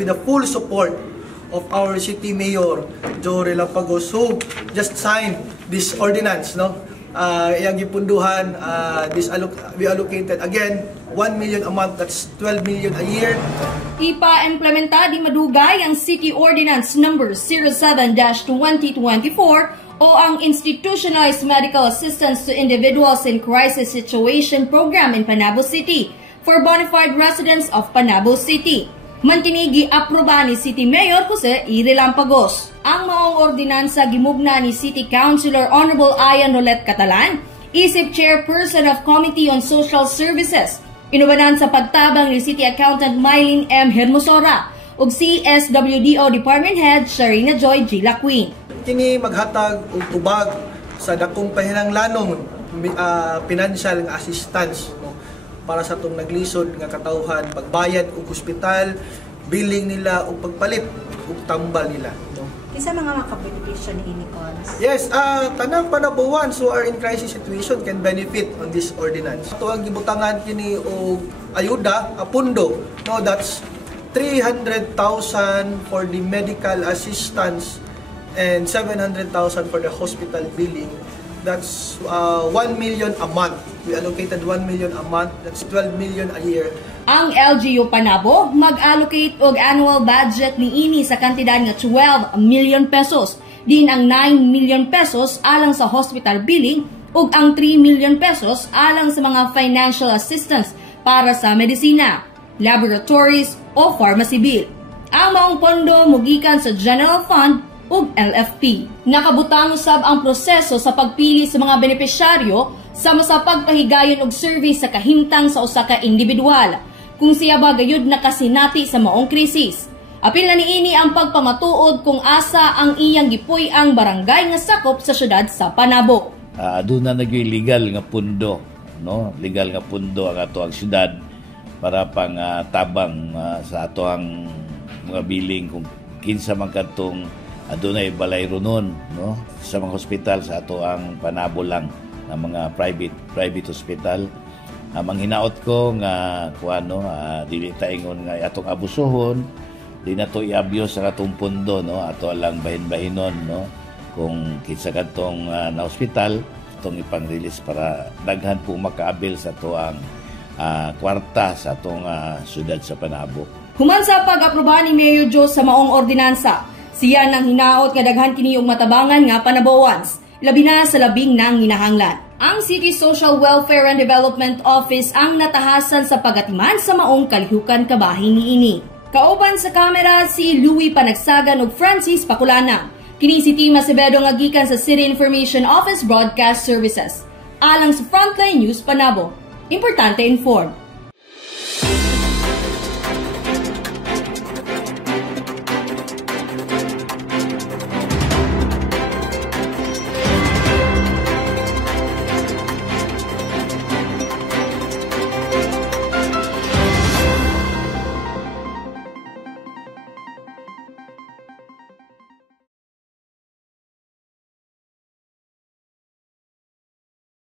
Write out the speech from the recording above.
with the full support of our city mayor, Joe Relapagos, who just signed this ordinance, no? Iyang gipunduhan, we allocated again 1 million a month, that's 12 million a year. Ipa-implementa di madugay ang City Ordinance number 07-2024 o ang Institutionalized Medical Assistance to Individuals in Crisis Situation Program in Panabo City for bona fide residents of Panabo City. Mantinigi aproba ni City Mayor Jose E. Relampagos. Ang maong ordinansa gimugna ni City Councilor Honorable Ian Rolet Catalan, isip Chairperson of Committee on Social Services. Inubanan sa pagtabang ni City Accountant Mylene M. Hermosora ug CSWDO Department Head Sharina Joy G. Laquin. Kini maghatag og tubag sa dakong pahinanglanon financial nga assistance, no, para sa itong naglisod nga katawhan, pagbayad og ospital, billing nila o pagpalit og tambal nila. No? Isa mga makabenepisyo ni Inicons? Yes, tanang Panabuans who are in crisis situation can benefit on this ordinance. Ito ang gibutangan kini og ayuda, apundo, no, that's 300,000 for the medical assistance and 700,000 for the hospital billing. That's 1 million a month. We allocated 1 million a month. That's 12 million a year. Ang LGU Panabo mag-allocate og annual budget ni ini sa kantidad nga 12 million pesos. Din ang 9 million pesos alang sa hospital billing ug ang 3 million pesos alang sa mga financial assistance para sa medisina, laboratories o pharmacy bill. Ang maong pondo mugikan sa General Fund ug LFP. Nakabutang usab ang proseso sa pagpili sa mga benepisyaryo sama sa pagpahigayon og survey sa kahimtang sa usa ka individual kung siya ba gayud nakasinati sa maong krisis. Apil na niini ang pagpamatuod kung asa ang iyang gipuy ang barangay nga sakop sa syudad sa Panabo. Aduna nagyoy legal nga pundo, no? Legal nga pundo ang ato ang syudad para pang tabang sa ato ang mga billing kung kinsa man kadtong adunay balay runon, no, sa mga hospital sa ato ang Panabo lang na mga private hospital. Manghinaot ko nga kuano dili ta ingon nga atong abusohon, di na to i-abuse sa atong pundo, no, ato lang bahin-bahinon, no, kung kinsa kadtong na hospital atong ipang-release para daghan po makaabil sa ato ang kwarta sa atong syudad sa Panabo. Human sa pag-aproba ni Mayor Joe sa maong ordinansa, siya nang hinaot nga daghan kini og matabangan nga Panaboans, labi na sa labing nang hinahanglan. Ang City Social Welfare and Development Office ang natahasan sa pagatiman sa maong kalihukan kabahin niini. Kauban sa kamera si Louie Panagsagan ug Francis Paculana. Kini si Tima Acevedo nga gikan sa City Information Office Broadcast Services. Alang sa Frontline News Panabo, importante informed.